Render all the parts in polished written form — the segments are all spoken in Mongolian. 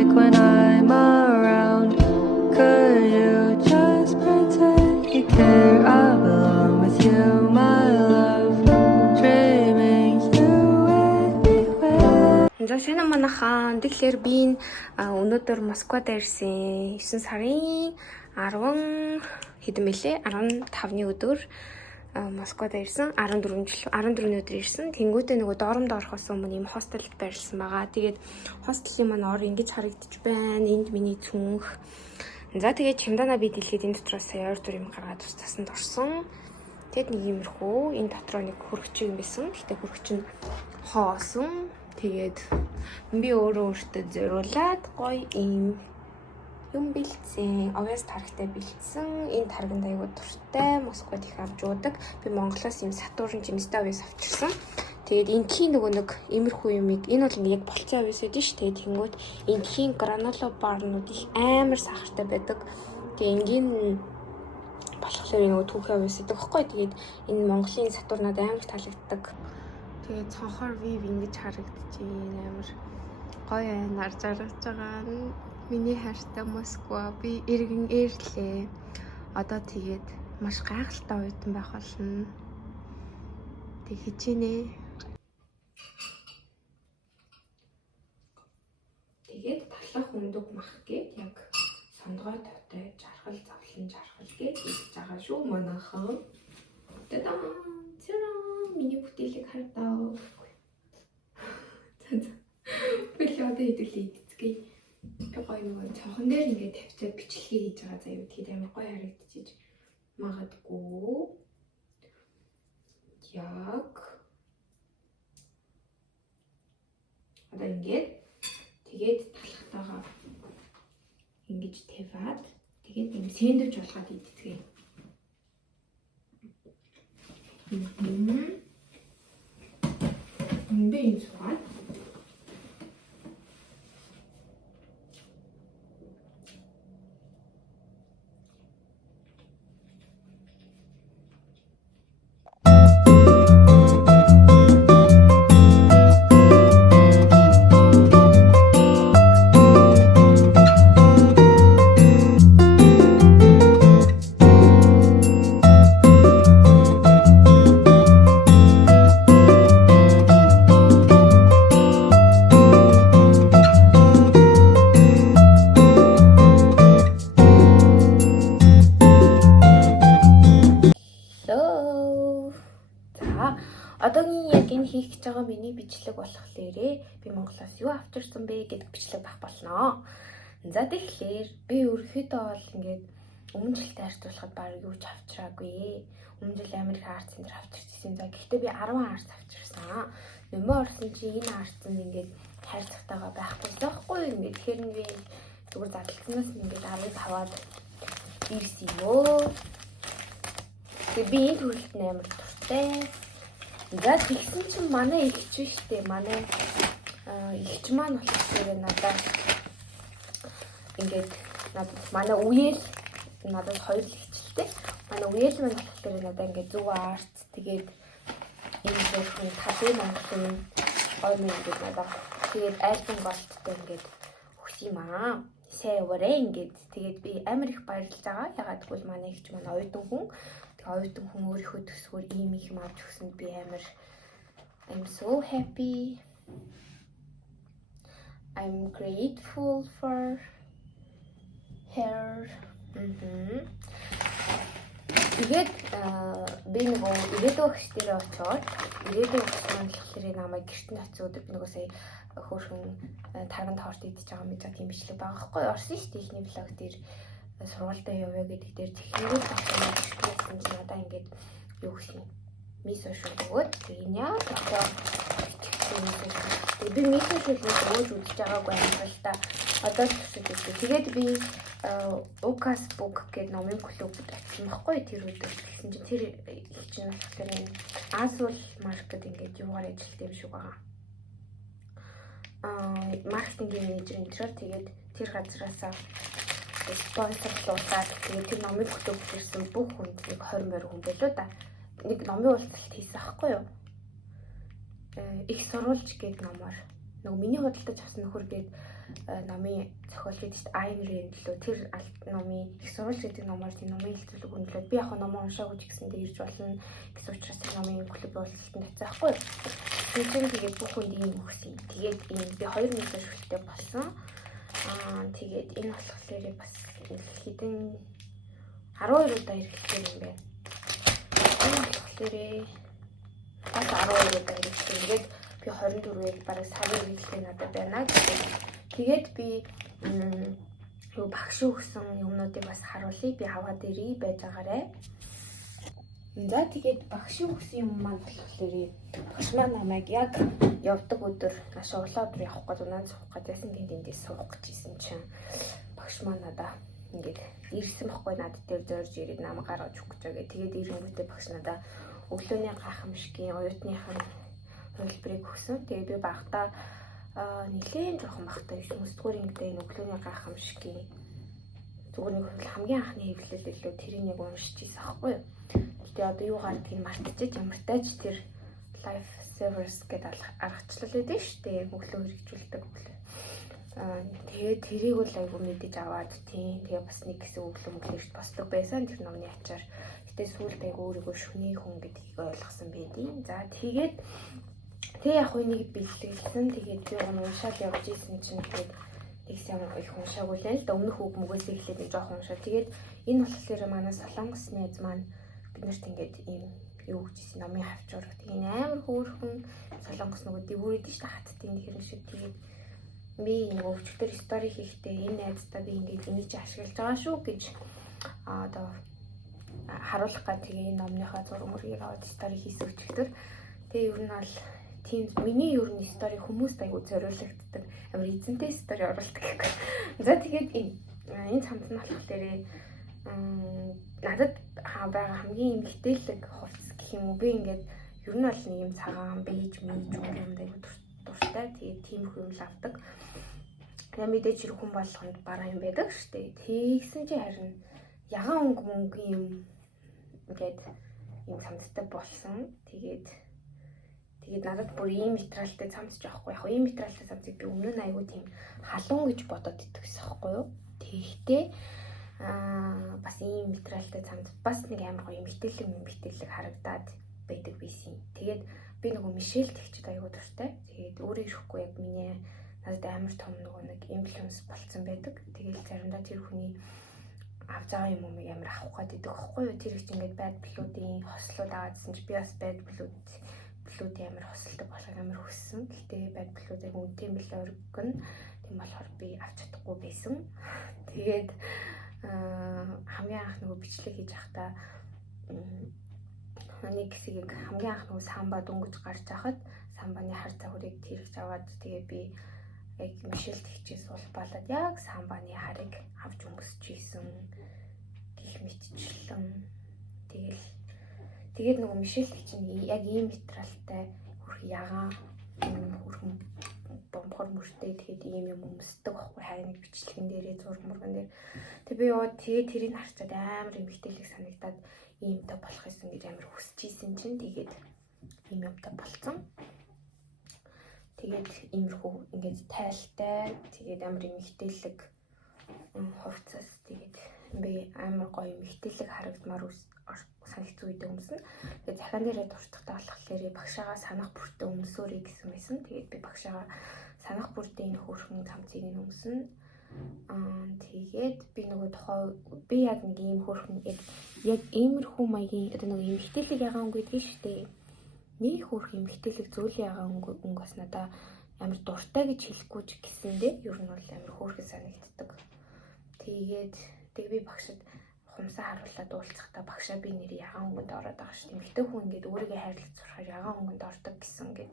like when I'm around? Could you just pretend you care? I belong with you, my love. Dreaming you anywhere. За сайн манайхаа. Тэгэхээр би өнөөдөр Москвад ирсэн 9 сарын 10 хэдэн мэлээ 15-ны өдөр Москвад ирсэн 14-ний өдөр ирсэн. Тэнгүүтээ нөгөө доромд орохоос өмнө юм хостелд байрлсан байгаа. Тэгээд хостелийн маань ор ингэж харагдаж байна. Энд миний цүнх. За тэгээд чемодана би дэлхийд энэ дотроос сая ойр дүр юм гаргаад тусдасанд орсон. Тэгэд нэг иймэрхүү энэ дотроо нэг хөргөч юм байсан. Гэтэ хөргөч нь хоосон. Тэгээд би өөртөө зориулаад гоё юм бэлдсэн. Овёс тархтай бэлдсэн. Энэ тарганд аягүй дуртай. Москвад их авч уудаг. Би Монголоос юм Сатурн жимстэй овёс авчирсан. Тэгээд энэхийн нөгөө нэг иймэрхүү юмыг энэ бол ингээ яг болцсон овёс байдаг ш. Тэгээд тэнгууд энэхийн гранола барнууд их амар сахартай байдаг. Тэгээд энгийн болохоор нөгөө түүхий овёс байдаг хэвгүй. Тэгээд энэ Монголын Сатурнад амар таалагддаг. Тэгээд цонхоор вив ингэж харагдаж байна. Амар гоё нар жаргаж байгаа нь. Миний хайртай Москва. Би эргэн ирлээ. Одоо тэгээд маш гайхалтай оюутан байх болно. Тэг хичээнэ. Тэгээд талах өндөг мах гээд яг сондгой тавтай жаргал завлан жаргал гээд хийж байгаа шүү манайхан. Тэдэн цэрэн миний бүтээлийг хардаа. Би л одоо хэдүүлээ идцгээе. Гоё нөгөө цонхон дээр ингээд тавьчаад бичлэгээ хийж байгаа заяа тэгэхэд амар гоё харагдчихэж магадгүй. Яг одоо ингээд тэгээд талхтайгаа ингэж тавиад тэгээд юм сэндвич болгоод идчихье. Би энэ сугаад одоогийн яг энэ хийх гэж байгаа миний бичлэг болохоор би Монголоос юу авчирсан бэ гэдэг бичлэг байх болно. За тэгэхээр би өөрөөхдөө бол ингээд өмнө жилтэй харьцуулахад баг юу ч авчираагүй. Өмнө жил Америк арт центр авчирчихсан. За гэхдээ би 10 арт авчирсан. Нөмөө орсон чи энэ арт нь ингээд хайрцагтайгаа байхгүй зоохгүй ингээд тэгэхээр би зүгээр задлцсанаас ингээд 15-аад ирсэн ёо. Тэгээ би энэ төрөлт амар дуртай. За тэгсэн чинь манай ихч штэ манай ихч маань болохоор надад ингээд манай үеэл надад хоёр ихчтэй манай үеэл маань болохоор надад ингээд зөв арт тэгээд энэ зөвхөн талын Монголын ойн ингээд надад тэгээд айлтан голттой ингээд өгс юм аа. Сайн яваарэ ингээд тэгээд би амар их баярлж байгаа. Ягаад гэвэл манай ихч маань оюутан хүн. Оюутан хүн өөрийнхөө төсвөр ийм их авч өгсөнд би амар I'm so happy. I'm grateful for her. Тэгээд би нөгөө ирээдүйн өгчдөрөө очоод ирээдүйн өгч маань болохоор намайг гэрт нь очиод нөгөө сая хөөрхөн тарганд хоорт идэж байгаа мэт тийм бичлэг байгаа хгүй орсон шүү дээ ихний блог дээр сургуультай явъя гэдэг дээр техникүүд болсон чинь надаа ингээд юу гэсэн мисо шууд өгөөд тэгээд яг одоо би мисо шууд өгөөж үзэж байгаагүй юм л та одоо төсөж үзье. Тэгээд би Укас бук гэдэг номын клубд очсон байхгүй тэр өдөр гэсэн чинь тэр их чинь болохоор энэ Азул маркет ингээд юугаар ажилладаг юм шиг байгаа. Маркетингийн менежер энэ тэгээд тэр газараасаа спонсорлуулаад тэгээд тэр номын клуб ирсэн бүх хүнд нэг 20 морь хүн болоо да. Нэг номын уулзалт хийсэн аахгүй юу? Их сурвалж гэдэг номоор нөгөө миний худалдаж авсан нөхөр гээд номын зохиол гэдэг чинь Айн Рэнд лөө тэр номын их сурвалж гэдэг номоор тийм номын хэлцүүлэг үнэлээд би яг номоо уншаагүй ч гэсэндээ ирж болно гэсэн учраас тэр номын клуб уулзалтанд очихгүй. Тэгээд бүх хүнд ийм өгсөн. Тэгээд ийм би 2 мессеж хүртэл болсон. Тэгээд энэ болохоор бас хэдэн 12 удаа хэрэглэсэн юм байна. Энэ болохоор бас 12 удаа хэрэглэсэн. Ингээд би 24-ийг бараг сарын хэрэглэх надад байна. Тэгээд би юу багш өгсөн юмнуудыг бас харуулъя. Би аваад ирээ байж байгаарэ. За тэгээд багш өгсөн юм маань болохоор багш маань намайг яг явдаг өдөр ашаа улаад явах гэж унаа суух гэж ясан гинтэндээ суух гэжсэн чинь багш маань надаа ингээд ирсэн байхгүй надад дээр зорж ирээд намайг гаргаж өгөх гэж байгаа. Тэгээд ирэнгүүтээ багш надаа өглөөний гайхамшигын оюутныхын хөлбөрийг өгсөн. Тэгээд би багтаа нэлээд жоохон багтаа 9-р ангидаа энэ өглөөний гайхамшигын зүгээр нэг хамгийн анхны хэвлэл илүү тэрийг нэг уншиж ийсэн аахгүй юу. Гэтэ одоо юу гардгийг мартчих ямар тач тэр life savers гэдэг аргачлал байдаг шүү дээ. Өглөө хэрэгжүүлдэг өглөө. Тэгээд тэрийг бол айгүй мэдэж аваад тийм. Тэгээ бас нэг хэсэг өглөөж босдог байсан тэр номны ачаар. Гэтэ сүүлд айгүй өөрийгөө шүний хүн гэдгийг ойлгосон байдیں۔ За тэгээд тэг яг нэг бэлгэлсэн. Тэгээд би уншаад явж исэн чинь тэгээд ихсэн их уншаагүй л л да өмнөх үг мөгөөс эхлээд нэг жоохон уншаа. Тэгээд энэ болохоор манай Солонгос найз маань биднэрт ингээд ийм юу гэжсэн номын хавчуурах. Тэгээд амар хөөрхөн Солонгос нөгөө дэвүүрээд шүү дээ хаттын хэрэг шиг. Тэгээд би нөгөө өчтөр стори хийхдээ энэ найздаа би ингээд энийг чи ашиглаж байгаа шүү гэж одоо харуулах гад тэгээ энэ номныхаа зураг мөргийг аваад стори хийсэн өчтөр. Тэгээ ер нь бол тийм миний ер нь стори хүмүүст айгу зориулагддаг амар эзэнтэй стори оруулдаг гэх. За тэгээд энэ цамц нь болохоор надад байгаа хамгийн эмгтээлэг хувцас гэх юм уу. Би ингээд ер нь бол нэг юм цагаан бейж мэж юм айгу дуртай. Тэгээд тийм их юм л авдаг. Тэгээ мэдээж хэрэг хүн болгонд бараа юм байдаг шүү дээ. Тэгсэн чи харин ягаан өнгө юм ингээд юм цамцтай болсон. Тэгээд надад бүр ийм материалтай цамц жоохгүй. Яг ийм материалтай цамцыг би өмнө нь айгу тийм халуун гэж бодоод идэгсэн байхгүй юу. Тэгэхдээ бас ийм материалтай цамц бас нэг амар гоё мэдээлэл харагдаад байдаг байсан. Тэгээд би нөгөө Мишель тэгчээд айгу дуртай. Тэгээд өөрөө ирэхгүй яг миний надад амар том нөгөө нэг инфлюенс болцсон байдаг. Тэгээд заримдаа тэр хүний авч байгаа юм уу амар авах гэдэг байхгүй юу. Тэр их ингээд bad blood-ийн хослууд аваадсэн чи би бас bad blood-ийн амар хослдог болохыг амар хүссэн. Гэтэ bad blood-ыг үнэтэй мэл өргөн. Тийм болохоор би авч чадахгүй байсан. Тэгээд хамгийн анх нөгөө бичлэг хийж байхдаа нэг хэсгийг хамгийн анх нөгөө самба дөнгөж гарч хахад самбаны хар цагурыг тэрэгж аваад тэгээ би яг Мишель тэгчээс улбалаад яг самбаны харыг авч өнгөсч ийсэн гих мэтчлэн тэгээд нөгөө Мишель чинь яг ийм материалтай хөрх ягаан хөрхөн бомбор мөртэй тэгээд ийм юм өмсдөг байхгүй хайрны бичлэгэн дээрээ зураг мурган дээр тэг би яваад тэгээд тэрийг харчаад амар эмгтээлэг санагдаад иймтэй болох юм гэж амар хүсэж ийсэн чинь тэгээд ийм юмтай болцсон. Тэгээд иймэрхүү ингээд тайлтай тэгээд амар эмгтээлэг хувцас тэгээд би амар гоё эмгтээлэг харагдмаар санагц үедээ өмсөн. Тэгээд захиан дээрээ дуртахтаа болохоор багшаага санах бүртээ өмсөөрэй гэсэн байсан. Тэгээд би багшаага санах бүртээ энэ хөөрхөн цамцыг нь өмсөн. Тэгээд би нөгөө тухай би яг нэг ийм хөөрхөн яг иймэрхүү маягийн одоо нөгөө эмгтээлэг ягаан өнгө гэдэг шүү дээ. Нэг хөөрх эмгтээлэг зөөлөн ягаан өнгө бас надаа амар дуртай гэж хэлэхгүй ч гэсэндээ ер нь бол амар хөөрхөн санагддаг. Тэгээд би багшд хумсаа харуулад уулзахдаа багшаа би нэр ягаан өнгөнд ороод байгаа шүү дээ. Эмэгтэй хүн ингээд өөрийгөө хайрлаж сурахаар ягаан өнгөнд ордог гэсэн ингээд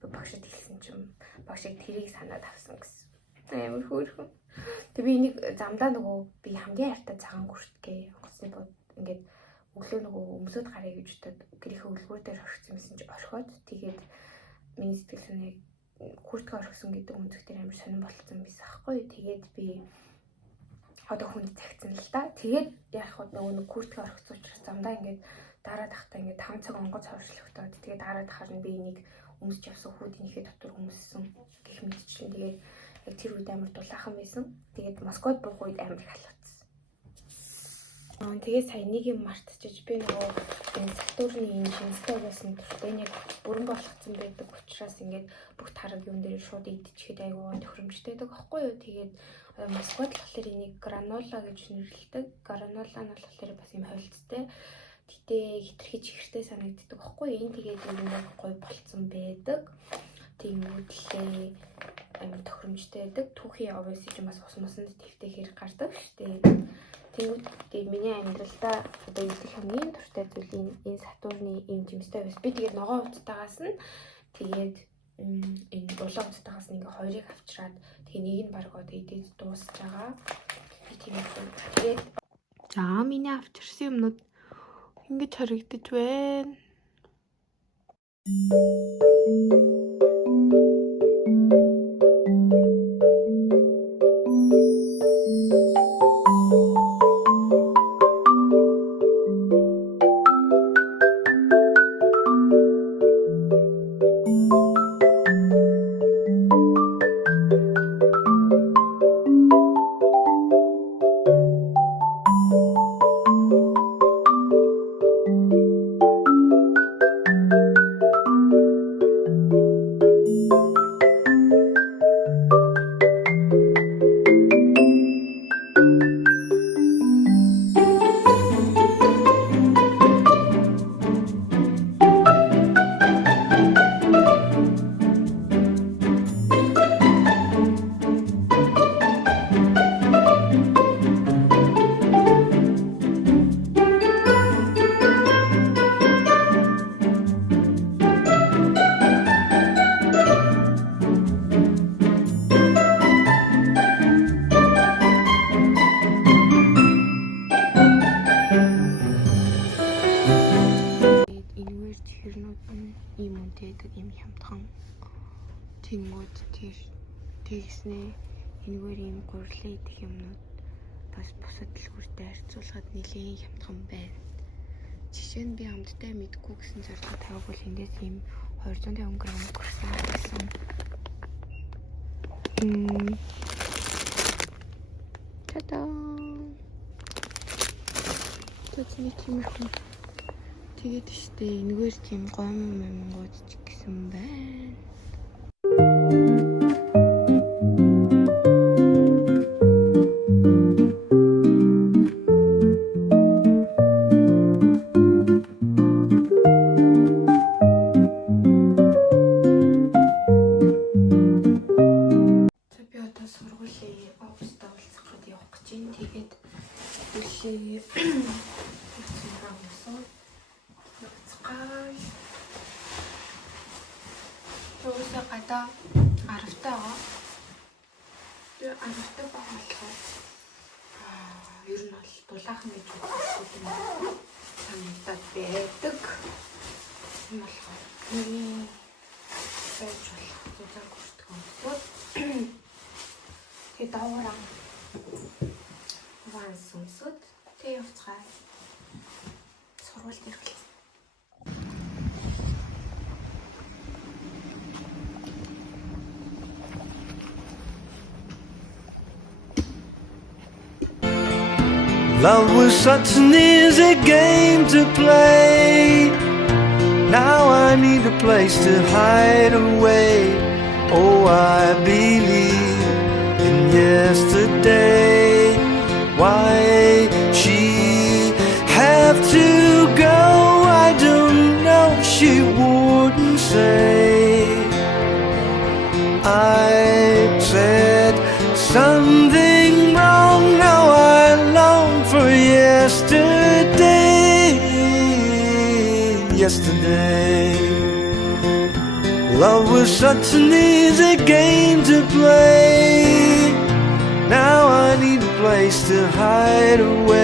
би багшд хэлсэн чинь багшиг тэрийг санаад авсан гэсэн. Амар хөөрхөн. Тэг би энийг замдаа нөгөө би хамгийн хайртай цагаан гүртгээ онгоцны бод ингээд өглөө нөгөө өмсөд гарыг гэж бодоод гэрийнхээ үлгүүр дээр орхисон юмсан чи орхиод тэгээд миний сэтгэл санааг хүртгэ орхисон гэдэг үнцэг дээр амар сонирн болцсон байсан аахгүй. Тэгээд би одоо хүнд цагцсан л да. Тэгээд яг хөө нөгөө нэг хүртгэ орхисон учраас замдаа ингээд дараа тахтаа ингээд 5 цаг онгоц хоршлогдоод тэгээд дараа тахаар нь би энийг өмсч явсан хүүдийнхээ дотор өмссөн гэх мэтчлэн тэгээд яг тэр үед амар дулаахан байсан. Тэгээд Москвад буух үед амар их халуутсан. Тэгээд сая нэг юм мартчихж би нөгөө энэ Сатурны энэ шинжтэй байсан төртэй нэг бүрэн болгоцсон байдаг учраас ингээд бүх тараг юм дээр шууд идчихээд айгүй төхөөрөмжтэй байдаг аахгүй юу. Тэгээд Москвад болохоор энийг гранола гэж нэрлэдэг. Гранола нь болохоор бас юм хойлцтой. Гэтэ хитрхи чихэртэй санагддаг аахгүй юу. Энэ тэгээд нэг гой болцсон байдаг. Тэнгүүдлээ амар төхөөрөмжтэй байдаг. Түүхийн овс чинь бас ус мосонд твтэй хэрэг гардаг шүү дээ. Тэнгүүтээ миний амьдралдаа одоо их хамгийн дуртай зүйл энэ Сатурны ийм жимстэй байс. Би тэгээд ногоон уттаагаас нь тэгээд энэ дулаан уттаагаас нь ингээ хоёрыг авчираад тэгээд нэг нь баг одоо идээд дуусж байгаа. Би тэгээд за миний авчирсан юмнууд ингэж харагдаж байна. Тэнгүүд тэр тэгснээ энэгээр ийм гурлаа идэх юмнууд бас бусад дэлгүүртэй харьцуулахад нэлээд хямдхан байна. Жишээ нь би амттай мэдгүй гэсэн зорилго тавьвал эндээс ийм 250 г хүрсэн байсан. Та-да! Тэцний тиймэрхүү. Тэгээд штэ энэгээр тийм гомн мөнгөд ч гэсэн байна. Төөсөө гадаа 10-таа байгаа. Тэгээ 10-таа болохоор ер нь бол дулаахан гэж үздэг юм санагдаад байдаг. Энэ болохоор миний байж болох зузааг хүртэх өмсөд тэгээ даавараа ванс өмсөд тэгээ явцгаа сургуульд ирэв. Love was such an easy game to play. Now I need a place to hide away. Oh, I believe in yesterday. Why she have to go, I don't know, she wouldn't say. I said something wrong, now I long for yesterday. Yesterday, love was such an easy game to play. Now I need a place to hide away.